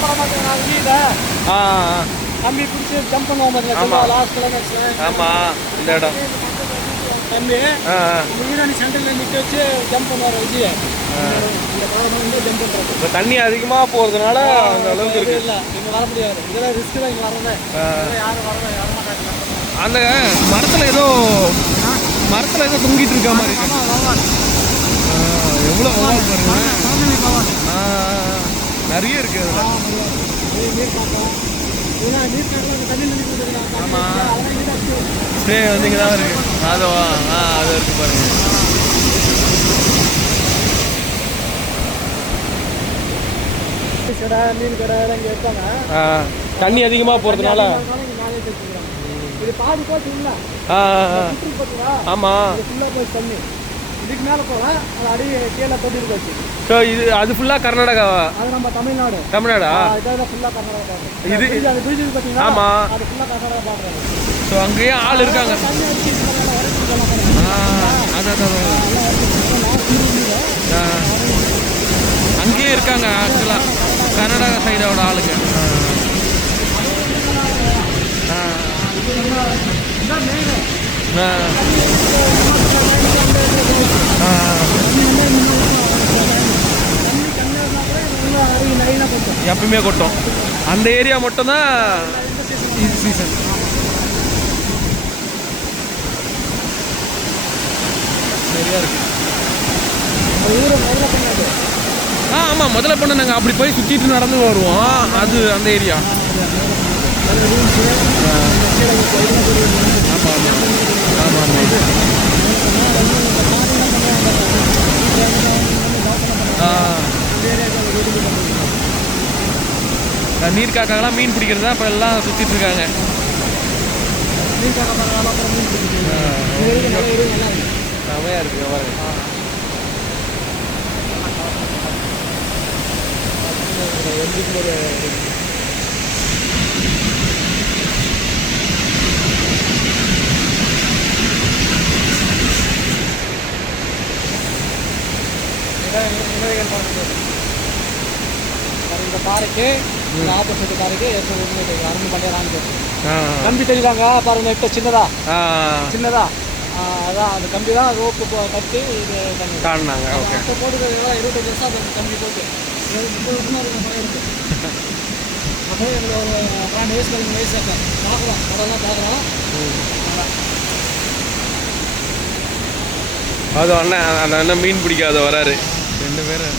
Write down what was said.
நான் வீட ஆ. தம்பி பிடிச்சி ஜம்ப் பண்ணுவோம் லாஸ்ட் கிலோமீட்டர்ஸ்ல ஆமாம் இந்த இடம். தம்பி ஈரானி சென்டரில் நிற்க வச்சு ஜம்ப் பண்ணுவார் விஜய் இப்போ தண்ணி அதிகமாக போகிறதுனால அந்த அளவுக்கு இருக்கு. இல்லை இங்கே வர முடியாது. இதெல்லாம் ரிஸ்க் தான் இங்கே வரவே. யாரும் அந்த மரத்தில் ஏதோ மரத்தில் ஏதோ தொங்கிட்டு இருக்க மாதிரி எவ்வளோ பாருங்க நிறைய இருக்கு அதில். ஆமா. இருக்கு. ஸ்டே வந்து இங்கே தான் இருக்கு. அதுவா ஆ அது இருக்கு பாருங்க. மீன் கடை மீன் கடை எல்லாம் இங்கே இருப்பாங்க ஆ, தண்ணி அதிகமாக போகிறதுனால அதனால ஆமாம் இதுக்கு மேலே போகல அது அடி கீழே தொட்டிட்டு போச்சு ஸோ இது அது ஃபுல்லாக கர்நாடகாவா அது நம்ம தமிழ்நாடு. தமிழ்நாடா? இதாக ஃபுல்லாக கர்நாடகா இது- இது அது பிரிட்ஜ் பார்த்தீங்களா ஆமா. அது ஃபுல்லாக கர்நாடகா பார்க்குறாங்க ஸோ அங்கேயே ஆள் இருக்காங்க. ஆ. அங்கேயே இருக்காங்க ஆக்சுவலாக கர்நாடகா சைடோட ஆளுங்க. ஆ. ஆ. எப்பயுமே கொட்டும். அந்த ஏரியா மட்டும்தான் இது சீசன் சரியா இருக்கு. ஆ ஆமாம் முதல்ல பண்ண நாங்கள் அப்படி போய் சுற்றிட்டு நடந்து வருவோம். அது அந்த ஏரியா நீர் காக்காங்களாம் மீன் பிடிக்கிறது தான் இப்போ எல்லாம் சுற்றிட்டு இருக்காங்க. செமையாக இருக்கு பாருங்க இதான் எங்க- எங்க பார்க்குறது. பாருங்க, இந்த பாறைக்கு இந்த ஆப்போசிட் பாறைக்கு எட்டு மீட்டர் அறுநூறு பண்ணி ராணிக்கு ஆ. கம்பி தெரியுதாங்க? பாருங்க எட்டு சின்னதா. சின்னதா. அதான் அந்த கம்பி தான் ரோப்பு கட்டி இது பண்ணி காட்டினாங்க ஓகே. அப்போ போட்டுக்கிறதுலாம் இருபத்தஞ்சு வருஷம் அந்த கம்பி போட்டு. முப்பது வருஷமா இருக்கும் பழைய இருக்கு. அப்படியே எங்களுக்கு ஒரு பன்னெண்டு வயசு பதிமூணு வயசு அப்போ பார்க்கலாம் அதெல்லாம் பார்க்கலாம். அது அண்ணன் அந்த அண்ணன் மீன் பிடிக்காத வராரு. ரெண்டு பேரும்.